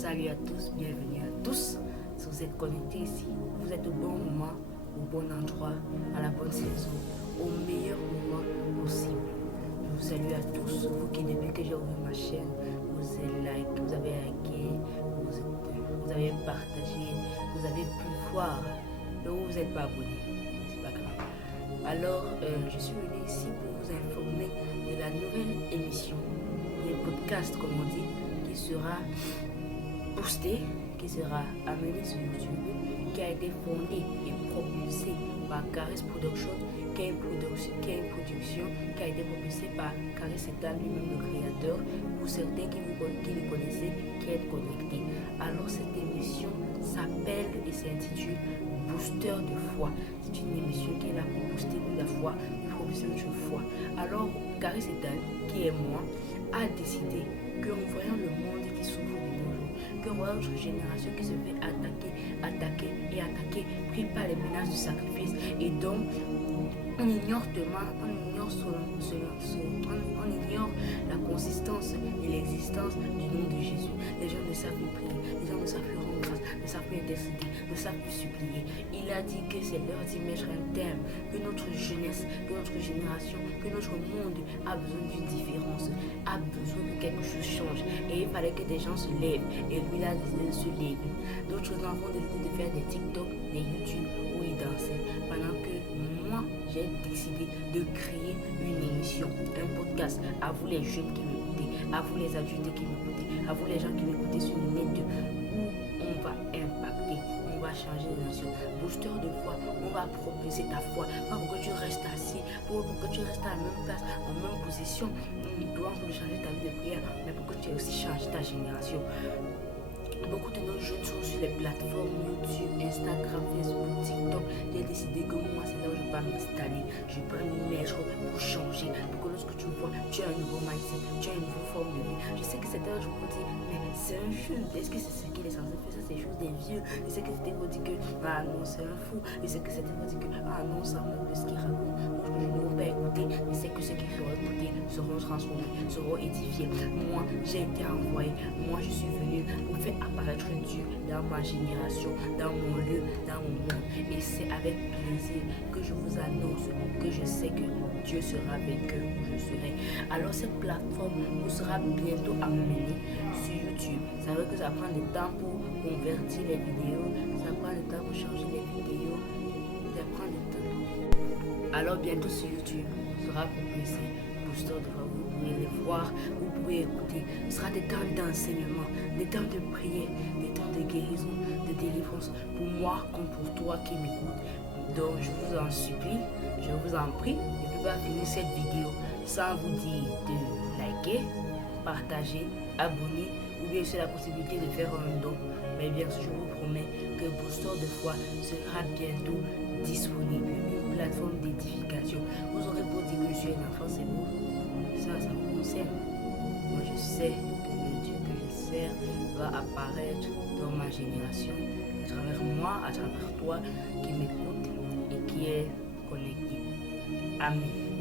Salut à tous, bienvenue à tous. Si vous êtes connectés ici, vous êtes au bon moment, au bon endroit, à la bonne saison, au meilleur moment possible. Je vous salue à tous, vous qui depuis que j'ai ouvert ma chaîne, vous avez liké, vous avez partagé, vous avez pu voir, mais vous n'êtes pas abonné. C'est pas grave. Alors, je suis venue ici pour vous informer de la nouvelle émission, des podcasts comme on dit, qui sera posté, qui sera amené sur YouTube, qui a été fondé et propulsé par Caris Production, qui est une production qui a été propulsée par Caris Etal, lui-même le créateur, pour certains qui le connaissez, qui est connecté. Alors cette émission s'appelle et s'intitule Booster de foi. C'est une émission qui est là pour booster la foi, pour propulser notre foi. Alors Caris Etal, qui est moi, a décidé qu'en voyant le monde qui s'ouvre de nos jours, qu'en voyant notre génération qui se fait attaquer, pris par les menaces de sacrifice, et donc on ignore on ignore la consistance et l'existence du nom de Jésus. Les gens ne savent plus prier, les gens ne savent plus rendre grâce, ne savent plus intercéder, ne savent plus supplier. Il a dit que c'est l'heure d'y mettre un terme, que notre jeunesse, que notre génération, que notre monde a besoin d'une différence, a besoin que quelque chose change. Et il fallait que des gens se lèvent. Et lui, il a décidé de se lever. D'autres enfants ont décidé de faire des TikTok, des YouTube où ils dansaient. Pendant que moi, j'ai décidé de créer une émission, un podcast à vous les jeunes qui m'écoutez, à vous les adultes qui m'écoutez, à vous les gens qui m'écoutez sur le net, où on va impacter, on va changer les nations. Booster de foi, on va propulser ta foi. Pas pour que tu restes assis, pour que tu restes à la même place, en même position. Nous devons changer ta vie de prière, mais pour que tu aies aussi changé ta génération. Beaucoup de nos jeunes sont sur les plateformes YouTube, Instagram, Facebook, TikTok. J'ai décidé que moi, c'est là où je vais m'installer. Je vais m'y mettre pour changer. Pour que lorsque tu vois, tu as un nouveau mindset, tu as une nouvelle forme de vie. Je sais que certains jours, je me dis, mais c'est un jeu. Est-ce que c'est ce qu'il est censé faire? Ça, c'est des choses des vieux. Je sais que c'était pour dire que, ah non, c'est un fou. Je sais que c'était pour dire que, ah non, ça me de ce qu'il raconte. Donc, je ne vais pas écouter. Je sais que ceux qui seront écoutés seront transformés, seront édifiés. Moi, j'ai été envoyé. Moi, je suis venu pour faire apparaître Dieu dans ma génération, dans mon lieu, dans mon monde. Et c'est avec plaisir que je vous annonce que je sais que Dieu sera avec eux où je serai. Alors cette plateforme vous sera bientôt amenée sur YouTube. Ça veut dire que ça prend du temps pour convertir les vidéos, ça prend du temps pour changer les vidéos, ça prend du temps. Alors bientôt sur YouTube sera propulsé Booster de foi. Vous pouvez les voir, vous pouvez écouter. Ce sera des temps d'enseignement, des temps de prière, des temps de guérison, de délivrance, pour moi comme pour toi qui m'écoute. Donc je vous en supplie, je vous en prie, je ne peux pas finir cette vidéo sans vous dire de liker, partager, abonner, ou bien c'est la possibilité de faire un don. Mais bien sûr, je vous promets que Booster de foi sera bientôt disponible, une plateforme d'édification. Vous aurez beau dire que je suis un enfant, c'est beau. Ça vous concerne. Moi, je sais que le Dieu que je sers va apparaître dans ma génération, à travers moi, à travers toi qui m'écoute et qui est connecté. Amen.